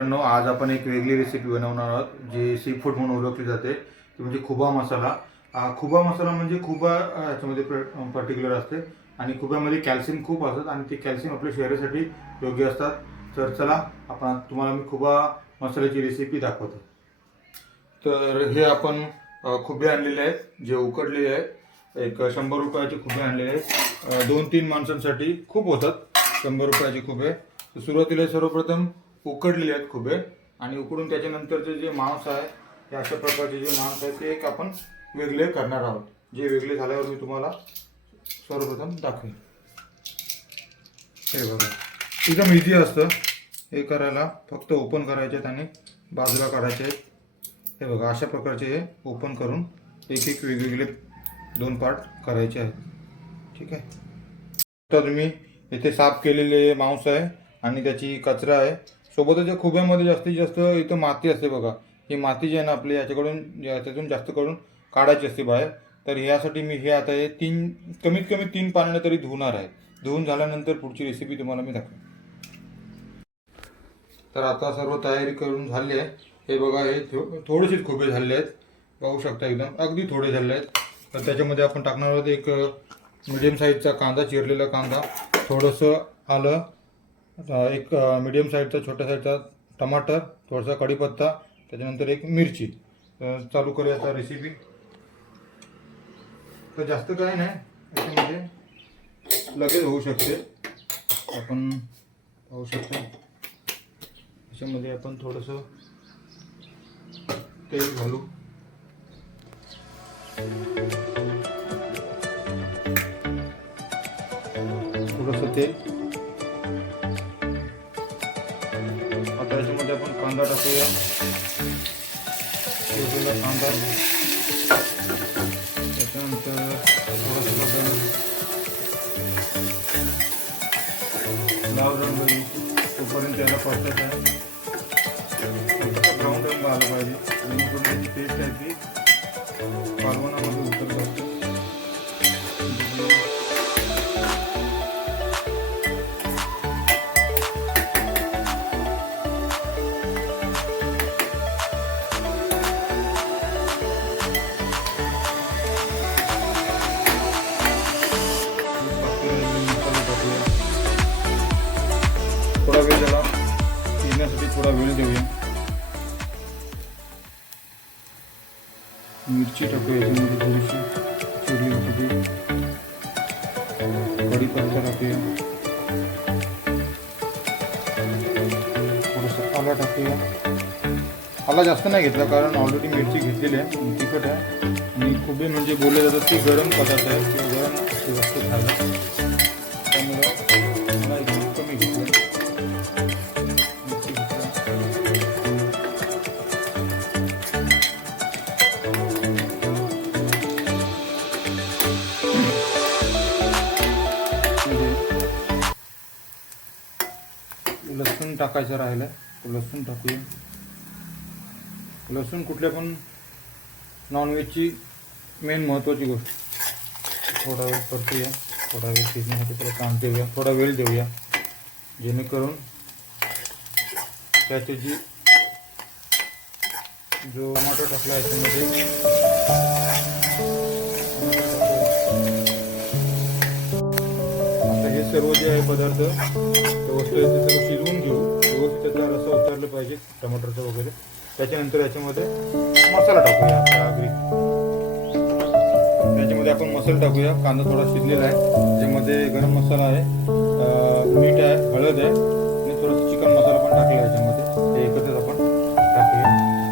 आज आपण एक वेगळी रेसिपी बनवणार आहोत जी सी फूड म्हणून ओळखली जाते ती म्हणजे खुबा मसाला. खुबा मसाला म्हणजे खुबा याच्यामध्ये पर्टिक्युलर असते आणि खुब्यामध्ये कॅल्शियम खूप असतात आणि ते कॅल्शियम आपल्या शरीरासाठी योग्य असतात. तर चला आपण तुम्हाला मी खुबा मसाल्याची रेसिपी दाखवतो. तर हे आपण खुबे आणलेले आहेत जे उकडलेले आहेत. एक 100 रुपयाचे खुबे आणलेले आहेत. 2-3 माणसांसाठी खूप होतात 100 रुपयाचे खुबे. तर सुरुवातीला सर्वप्रथम उकडलेले आहेत खुबे आणि उकडून त्याच्यानंतरचे जे मांस आहे हे अशा प्रकारचे जे मांस आहे ते एक आपण वेगळे करणार आहोत. जे वेगळे झाल्यावर मी तुम्हाला सर्वप्रथम दाखवेन. हे बघा एकदम इझी असतं हे करायला. फक्त ओपन करायचे आहेत आणि बाजूला काढायचे आहेत. हे बघा अशा प्रकारचे हे ओपन करून एक एक वेगवेगळे 2 पार्ट करायचे आहेत. ठीक आहे. तर तुम्ही इथे साफ केलेले मांस आहे आणि त्याची कचरा आहे. सोबतच या खुब्यामध्ये जास्तीत जास्त इथं माती असते बघा. ही माती जी आहे ना आपली याच्यातून जास्त करून काढायची असते बाहेर. तर यासाठी मी हे आता हे कमीत कमी 3 पाण्याने तरी धुणार आहे. धुवून झाल्यानंतर पुढची रेसिपी तुम्हाला मी दाखवेन. तर आता सर्व तयारी करून झाली आहे. हे बघा हे थोडेसेच खुबे झाले आहेत. पाहू शकता एकदम अगदी थोडे झाले आहेत. तर त्याच्यामध्ये आपण टाकणार आहोत एक मीडियम साईजचा कांदा, चिरलेला कांदा, थोडंसं आलं, एक मीडियम साईजचा छोट्या साईजचा टमाटर, थोडासा कढीपत्ता, त्याच्यानंतर एक मिरची. तर चालू करूया आता रेसिपी. तर जास्त काय नाही याच्यामध्ये लगेच होऊ शकते. आपण पाहू शकतो याच्यामध्ये आपण थोडंसं तेल घालू. थोडंसं तेल. आता याच्यामध्ये आपण कांदा टाकूया. चिरलेला कांदा, त्याच्यानंतर थोडंसं लाल रंग तोपर्यंत त्याला परतायचं आहे. ब्राऊन रंग आला पाहिजे आणि त्याची टेस्ट आहे ती कालवणामध्ये उतरत असते. थोडा वेळ त्याला शिजण्यासाठी थोडा वेळ देऊया. मिरची टाकूया याच्यामध्ये थोडीशी चिरली होती. कढीपत्ता टाकूया. थोडंसं आला टाकूया. आला जास्त नाही घेतला कारण ऑलरेडी मिरची घेतलेली आहे, तिखट आहे. आणि खुबे म्हणजे बोलले जातात की गरम पदार्थ आहे किंवा गरम जास्त खायला, त्यामुळं मला एकदम कमी घेतलं. लसूण टाकायचं राहिलं, लसूण टाकूया. लसूण कुठल्या पण नॉनव्हेजची मेन महत्त्वाची गोष्ट. थोडा वेळ परतूया. थोडा वेळ शिजण्यासाठी त्याला चान्स देऊया, थोडा वेळ देऊया, जेणेकरून त्याची जो टमाटर टाकला याच्यामध्ये आता हे सर्व जे आहे पदार्थ व्यवस्थित सगळं शिजवून घेऊ. व्यवस्थित त्याचा रस्सा उतरलं पाहिजे टमाटरचं वगैरे. त्याच्यानंतर याच्यामध्ये मसाला टाकूया. आपल्या आगरी त्याच्यामध्ये आपण मसाला टाकूया. कांदा थोडा शिजलेला आहे, त्याच्यामध्ये गरम मसाला आहे, मीठ आहे, हळद आहे आणि थोडंसं चिकन मसाला पण टाकला याच्यामध्ये. ते एकत्रच आपण टाकूया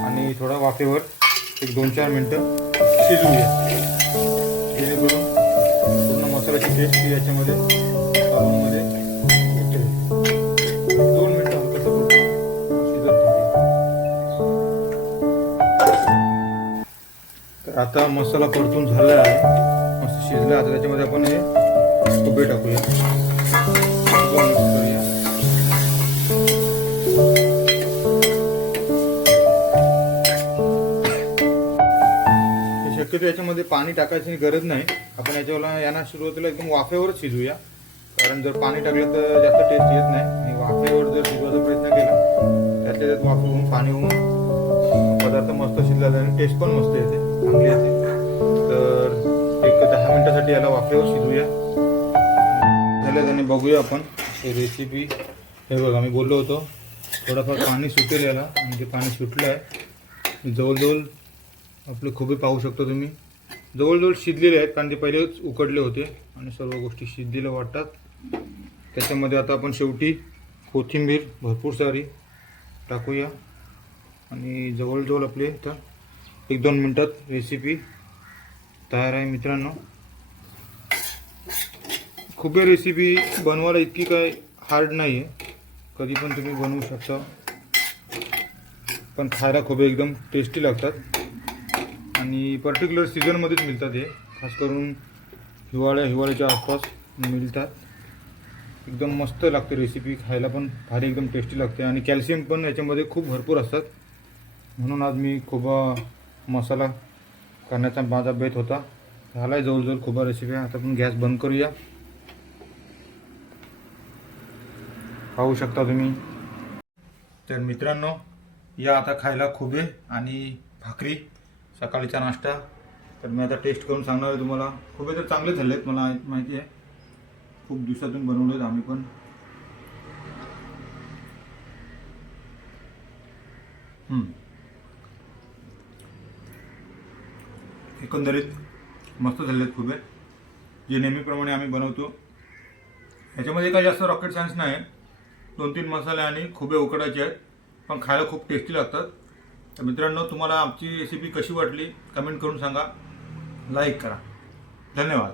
आणि थोडा वाफेवर एक 2-4 मिनटं शिजवूया, जेणेकरून पूर्ण मसाल्याची टेस्ट याच्यामध्ये कालवणमध्ये उतरेल. 2 मिनटं हलकं शिजत ठेवूया. तर आता मसाला परतून झाला आहे, मस्त शिजला. आता त्याच्यामध्ये आपण हे खुबे टाकूया, मिक्स करूया. शक्यतो याच्यामध्ये पाणी टाकायची गरज नाही. आपण याच्यावर यांना सुरुवातीला एकदम वाफेवरच शिजवूया, कारण जर पाणी टाकलं तर जास्त टेस्ट येत नाही. आणि वाफेवर जर शिजवायचा प्रयत्न केला त्यातल्या त्याच्यात वाफ होऊन पाणी होऊन पदार्थ मस्त शिजला आणि टेस्ट पण मस्त येते, चांगली येते. तर एक 10 मिनिटासाठी याला वाफेवर शिजूया. झालं त्याने बघूया आपण हे रेसिपी. हे बघा मी बोललो होतो थोडंफार पाणी सुटेल याला आणि ते पाणी सुटलं आहे. जवळजवळ आपले खोबे पाहू शकता तुम्ही, जवळजवळ शिजलेले आहेत कारण ते पहिलेच उकडले होते आणि सर्व गोष्टी शिजलेल्या वाटतात. त्याच्यामध्ये आता आपण शेवटी कोथिंबीर भरपूर सारी टाकूया आणि जवळजवळ आपले आता 1-2 मिनटात रेसिपी तयार आहे मित्रांनो. खूप रेसिपी बनवायला इतकी काय हार्ड नाही आहे, कधी पण तुम्ही बनवू शकता. पण खायला खूप एकदम टेस्टी लागतात आणि पर्टिक्युलर सीझनमध्येच मिळतात. हे खास करून हिवाळ्याच्या आसपास मिळतात. एकदम मस्त लागते रेसिपी, खायला पण भारी एकदम टेस्टी लागते आणि कॅल्शियम पण याच्यामध्ये खूप भरपूर असतात. म्हणून आज मी खोबा मसाला करण्याचा माझा बेत होता. झाला आहे जवळजवळ खोबा रेसिपी. आता आपण गॅस बंद करूया. पाहू शकता तुम्ही. तर मित्रांनो या आता खायला खोबे आणि भाकरी, सकाळचा नाश्ता. तर मी आता टेस्ट करून सांगणार आहे तुम्हाला. खोबे तर चांगले झाले आहेत, मला माहिती आहे, खूप दिवसातून बनवलेत आम्ही पण. एकंदरीत मस्त झाले आहेत खोबे, जे नेहमीप्रमाणे आम्ही बनवतो. ह्याच्यामध्ये काही जास्त रॉकेट सायन्स नाही. 2-3 मसाले आणि खोबे उकडायचे आहेत, पण खायला खूप टेस्टी लागतात. तर मित्रांनो तुम्हाला आमची रेसिपी कशी वाटली कमेंट करून सांगा, लाईक करा. धन्यवाद.